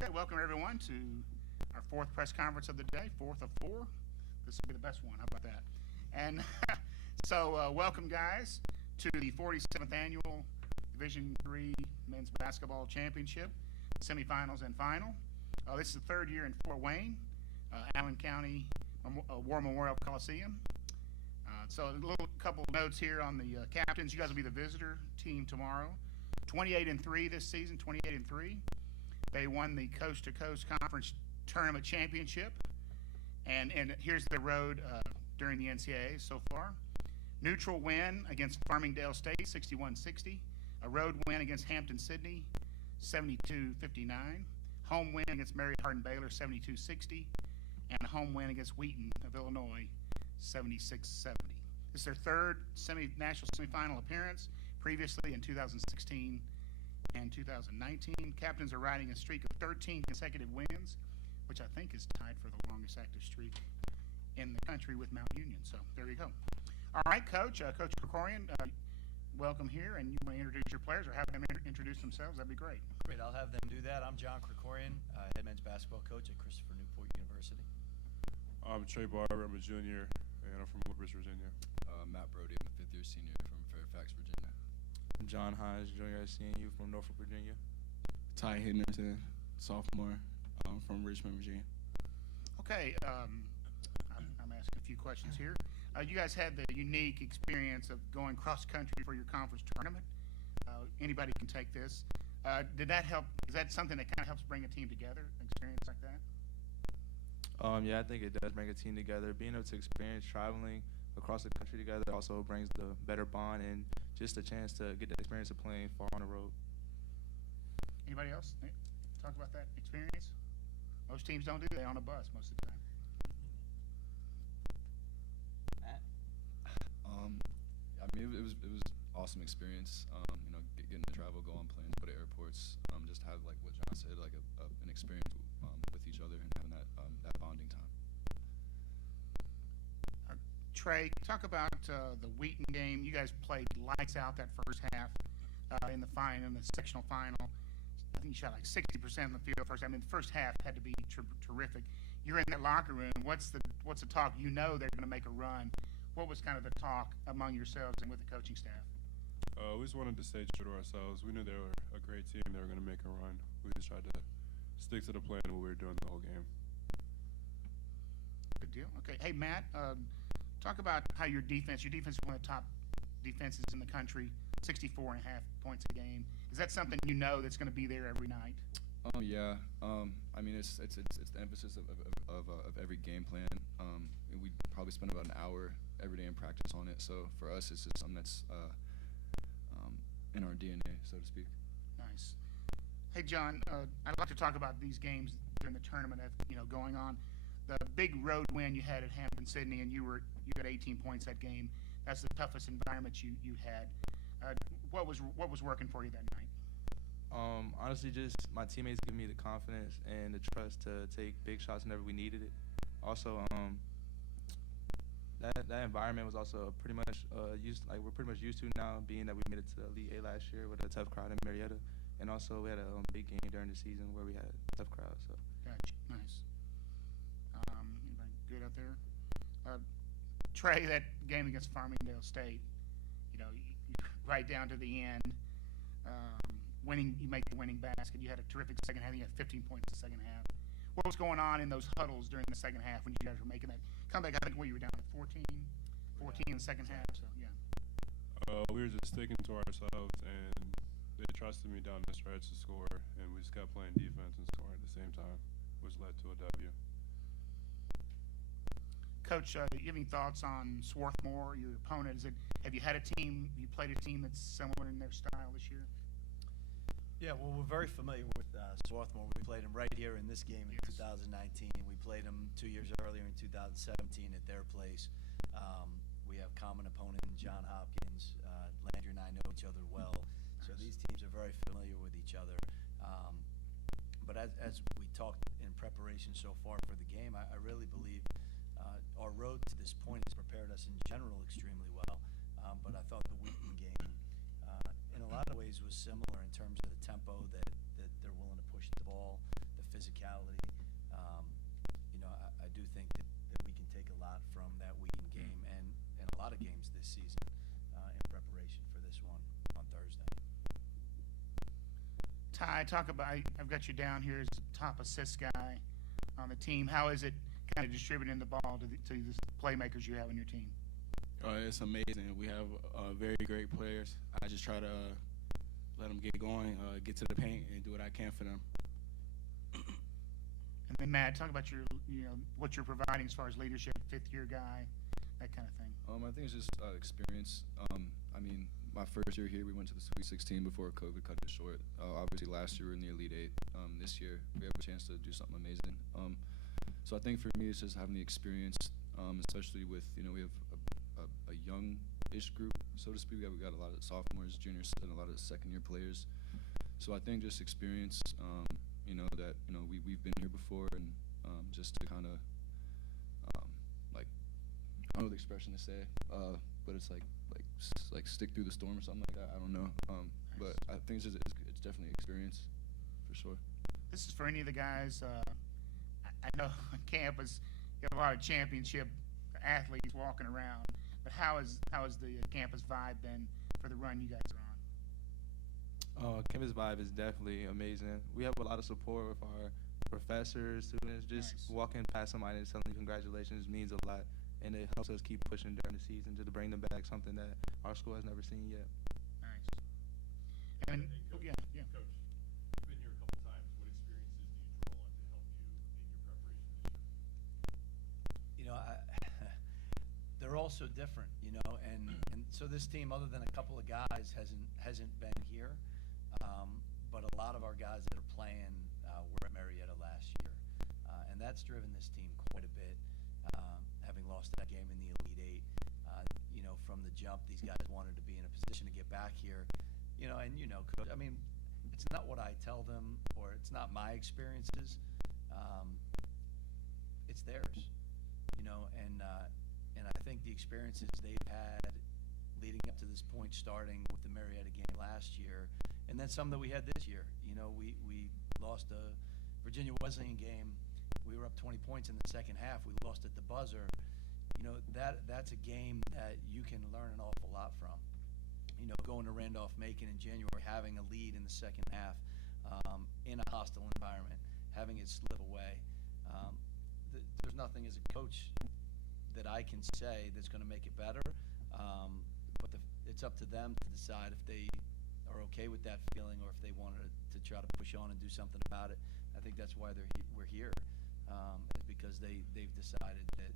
Okay, welcome everyone to our fourth press conference of the day, fourth of four. This will be the best one. How about that? And so, welcome guys to the 47th annual Division III Men's Basketball Championship, semifinals and final. This is the third year in Fort Wayne, Allen County War Memorial Coliseum. So a couple notes here on the captains. You guys will be the visitor team tomorrow. 28-3 this season, 28-3. They won the Coast to Coast Conference Tournament Championship. And here's the road during the NCAA so far. Neutral win against Farmingdale State, 61-60. A road win against Hampton-Sydney, 72-59. Home win against Mary Hardin-Baylor, 72-60. And a home win against Wheaton of Illinois, 76-70. This is their third national semifinal appearance, previously in 2016 and 2019. Captains are riding a streak of 13 consecutive wins, which I think is tied for the longest active streak in the country with Mount Union. So there you go. All right, Coach. Coach Krikorian, welcome here, and you want to introduce your players or have them introduce themselves? That'd be great. Great, I'll have them do that. I'm John Krikorian, head men's basketball coach at Christopher Newpor University. I'm Trey Barber. I'm a junior, and I'm from Woodbridge, Virginia. Matt Brody, I'm a fifth-year senior from Fairfax, Virginia. John Hines, junior at CNU from Norfolk, Virginia. Ty Henderson, sophomore, from Richmond, Virginia. Okay, I'm asking a few questions here. You guys had the unique experience of going cross-country for your conference tournament. Anybody can take this. Did that help? Is that something that kind of helps bring a team together, an experience like that? Yeah, I think it does bring a team together. Being able to experience traveling across the country together also brings the better bond and just a chance to get the experience of playing far on the road. Anybody else talk about that experience? Most teams don't do that on a bus most of the time. Matt? I mean, it was awesome experience. Getting to travel, go on planes, go to airports, just have, like what John said, like an experience with each other and having that bonding time. Trey, talk about the Wheaton game. You guys played lights out that first half in the sectional final. I think you shot like 60% in the field first. I mean, the first half had to be terrific. You're in that locker room. What's the talk? You know they're going to make a run. What was kind of the talk among yourselves and with the coaching staff? We just wanted to stay true to ourselves. We knew they were a great team. They were going to make a run. We just tried to stick to the plan what we were doing the whole game. Good deal. Okay. Hey, Matt, talk about how your defense is one of the top defenses in the country, 64.5 points a game. Is that something you know that's going to be there every night? Yeah. I mean, it's the emphasis of every game plan. We probably spend about an hour every day in practice on it. So for us, it's just something that's in our DNA, so to speak. Nice. Hey, John, I'd like to talk about these games during the tournament going on. The big road win you had at Hampton-Sydney, and you got 18 points that game. That's the toughest environment you had. What was working for you that night? Honestly, just my teammates give me the confidence and the trust to take big shots whenever we needed it. Also, that environment was also pretty much we're pretty much used to now, being that we made it to the Elite 8 last year with a tough crowd in Marietta, and also we had a big game during the season where we had a tough crowd. So. Gotcha. Nice. Anybody good out there? Trey, that game against Farmingdale State, right down to the end, you make the winning basket. You had a terrific second half. You had 15 points in the second half. What was going on in those huddles during the second half when you guys were making that comeback? I think you were down to 14 in the second half. So yeah. We were just sticking to ourselves, and they trusted me down the stretch to score, and we just kept playing defense and scoring at the same time, which led to a W. Coach, do you have any thoughts on Swarthmore, your opponent? Have you you played a team that's similar in their style this year? Yeah, well, we're very familiar with Swarthmore. We played them right here in this game in 2019. We played them 2 years earlier in 2017 at their place. We have common opponent in John Hopkins. Landry and I know each other well, so these teams are very familiar with each other. But as we talked in preparation so far for the game, I really believe our road to this point has prepared us in general extremely well. But I thought the Wheaton game, in a lot of ways, was similar in terms of the tempo that they're willing to push the ball, the physicality. I do think that we can take a lot from that Wheaton game and a lot of games this season in preparation for this one on Thursday. Ty, talk about, I've got you down here as top assist guy on the team. How is it kind of distributing the ball to the playmakers you have on your team? It's amazing. We have very great players. I just try to let them get going, get to the paint, and do what I can for them. And then Matt, talk about what you're providing as far as leadership, fifth-year guy, that kind of thing. I think it's just experience. I mean, my first year here, we went to the Sweet 16 before COVID cut it short. Obviously, last year we were in the Elite Eight. This year, we have a chance to do something amazing. So I think for me, it's just having the experience, especially with, we have a young-ish group, so to speak. We got a lot of sophomores, juniors, and a lot of second-year players. So I think just experience, that, we've been here before, and just to kind of, I don't know the expression to say, but it's like stick through the storm or something like that. I don't know. But I think it's definitely experience, for sure. This is for any of the guys. I know on campus you have a lot of championship athletes walking around, but how has the campus vibe been for the run you guys are on? Campus vibe is definitely amazing. We have a lot of support with our professors, students. Just Nice. walking past somebody and telling them congratulations means a lot, and it helps us keep pushing during the season to bring them back something that our school has never seen yet. Nice. And Coach, yeah. Coach, you've been here a couple times. What experiences do you draw on to help you in your preparation this year? They're all so different, and so this team, other than a couple of guys, hasn't been here. But a lot of our guys that are playing were at Marietta last year, and that's driven this team quite a bit. Having lost that game in the Elite Eight, from the jump, these guys wanted to be in a position to get back here. Coach, I mean, it's not what I tell them, or it's not my experiences. It's theirs, and I think the experiences they've had leading up to this point, starting with the Marietta game last year, and then some that we had this year. We lost a Virginia Wesleyan game. We were up 20 points in the second half. We lost at the buzzer. That's a game that you can learn an awful lot from. Going to Randolph-Macon in January, having a lead in the second half, in a hostile environment, having it slip away. There's nothing as a coach that I can say that's going to make it better. But it's up to them to decide if they are okay with that feeling or if they want to try to push on and do something about it. I think that's why we're here, is because they've decided that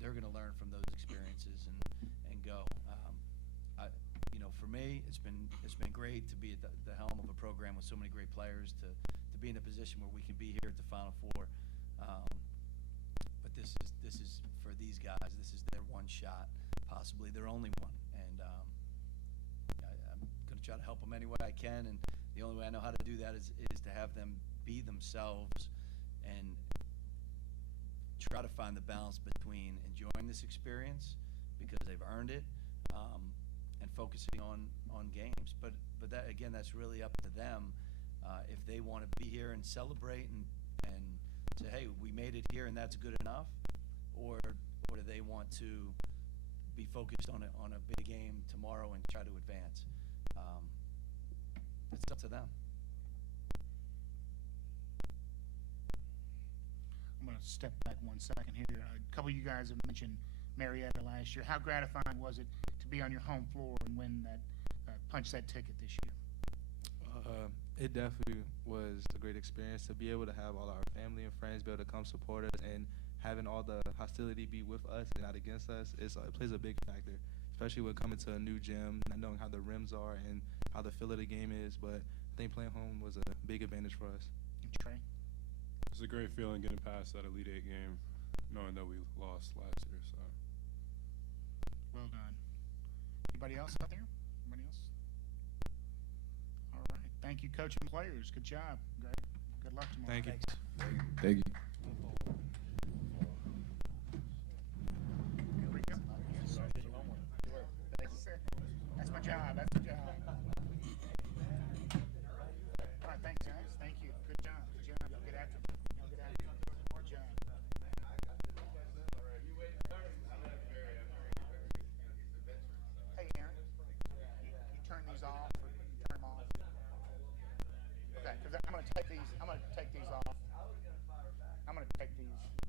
they're going to learn from those experiences and go. For me, it's been great to be at the helm of a program with so many great players, to be in a position where we can be here at the Final Four. But this is for these guys. This is their one shot, possibly their only one, and I'm going to try to help them any way I can. And the only way I know how to do that is to have them be themselves and try to find the balance between enjoying this experience because they've earned it, and focusing on games. But that, again, that's really up to them. If they want to be here and celebrate and say, hey, we made it here and that's good enough, or do they want to be focused on a big game tomorrow and try to advance? It's up to them. I'm going to step back 1 second here. A couple of you guys have mentioned Marietta last year. How gratifying was it to be on your home floor and win that, punch that ticket this year? It definitely was a great experience to be able to have all our family and friends be able to come support us, and having all the hostility be with us and not against us. It plays a big factor, especially when coming to a new gym, not knowing how the rims are and how the feel of the game is. But I think playing home was a big advantage for us. And Trey? It's a great feeling getting past that Elite Eight game, knowing that we lost last year. So Well done. Anybody else out there? Anybody else? All right. Thank you, coach and players. Good job. Great. Good luck tomorrow. Thank you. Thank you. Here we go. That's my job. That's my job. All right. Thanks, guys. Thank you. Good job. Good job. Get after it. take these. I'm gonna take these off. I'm gonna take these.